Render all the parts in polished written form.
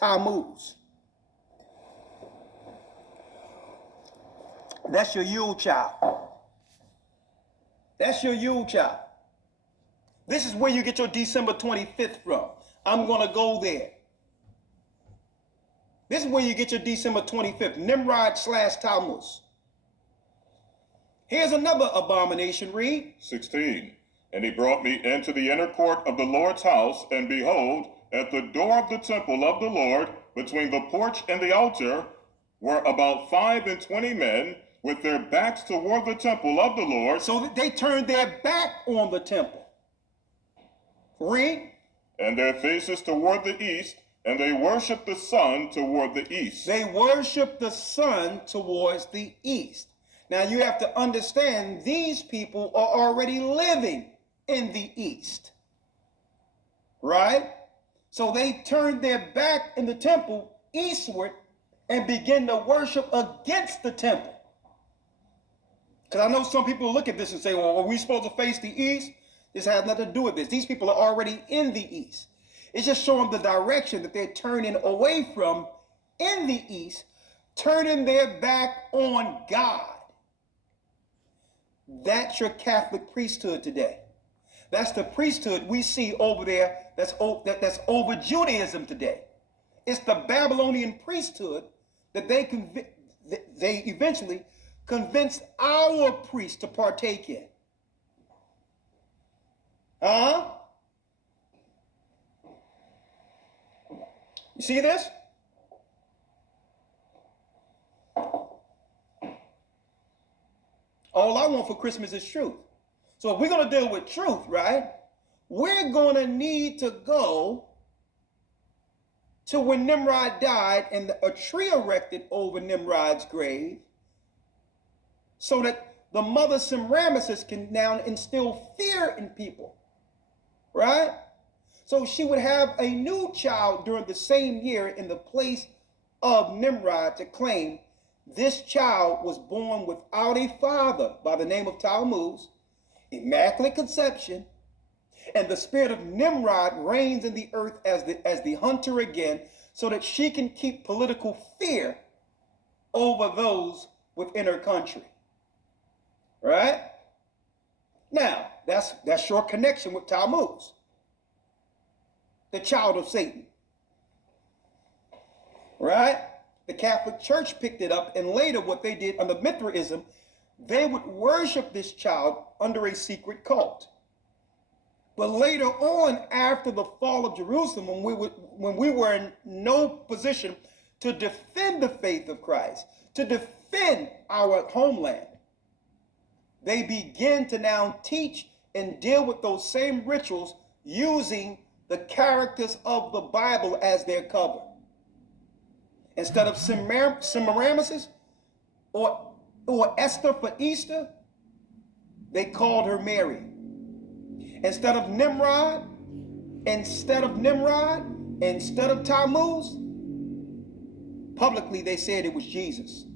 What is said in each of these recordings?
Tammuz. That's your Yule child. That's your Yule child. This is where you get your December 25th from. I'm going to go there. This is where you get your December 25th. Nimrod / Tammuz. Here's another abomination. Read. 16. And he brought me into the inner court of the Lord's house, and behold, at the door of the temple of the Lord, between the porch and the altar, were about 25 men, with their backs toward the temple of the Lord. So they turned their back on the temple. Read. And their faces toward the east, and they worshiped the sun toward the east. They worshiped the sun towards the east. Now you have to understand, these people are already living in the east. Right? So they turned their back in the temple eastward and begin to worship against the temple. Because I know some people look at this and say, well, are we supposed to face the east? This has nothing to do with this. These people are already in the east. It's just showing the direction that they're turning away from in the east, turning their back on God. That's your Catholic priesthood today. That's the priesthood we see over there that's over Judaism today. It's the Babylonian priesthood that they eventually convinced our priests to partake in. You see this? All I want for Christmas is truth. So if we're going to deal with truth, right, we're going to need to go to when Nimrod died and a tree erected over Nimrod's grave, so that the mother Semiramis can now instill fear in people, right? So she would have a new child during the same year in the place of Nimrod to claim this child was born without a father by the name of Tammuz, immaculate conception, and the spirit of Nimrod reigns in the earth as the hunter again, so that she can keep political fear over those within her country. Right? Now, that's your connection with Tammuz, the child of Satan. Right? The Catholic Church picked it up, and later what they did under Mithraism, they would worship this child under a secret cult. But later on, after the fall of Jerusalem, when we were in no position to defend the faith of Christ, to defend our homeland, they begin to now teach and deal with those same rituals using the characters of the Bible as their cover. Instead of Semiramis or Esther for Easter, they called her Mary. Instead of Nimrod, instead of Tammuz, publicly they said it was Jesus.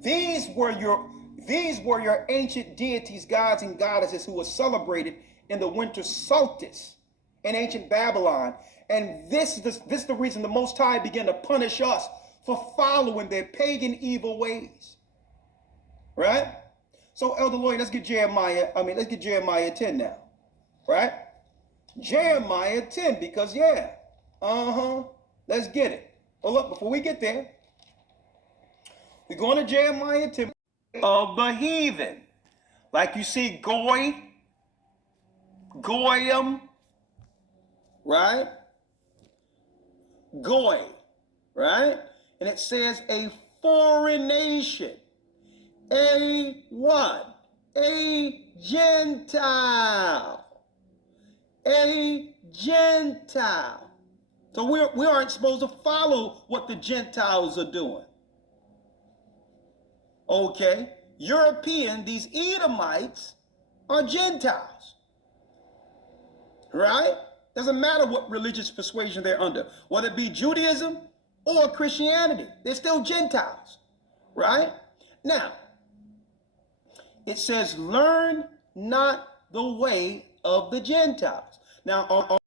These were your ancient deities, gods, and goddesses who were celebrated in the winter solstice in ancient Babylon. And this is the reason the Most High began to punish us for following their pagan evil ways. Right? So, Elder Lloyd, let's get Jeremiah 10 now. Right? Jeremiah 10, because let's get it. But look, before we get there, we're going to Jeremiah 10 of the heathen. Like you see Goy, Goyim, right? Goy, right? And it says a foreign nation, a what? A Gentile, a Gentile. So we aren't supposed to follow what the Gentiles are doing. Okay, European, these Edomites are Gentiles, right? Doesn't matter what religious persuasion they're under, whether it be Judaism or Christianity, they're still Gentiles, right? Now, it says, learn not the way of the Gentiles. Now,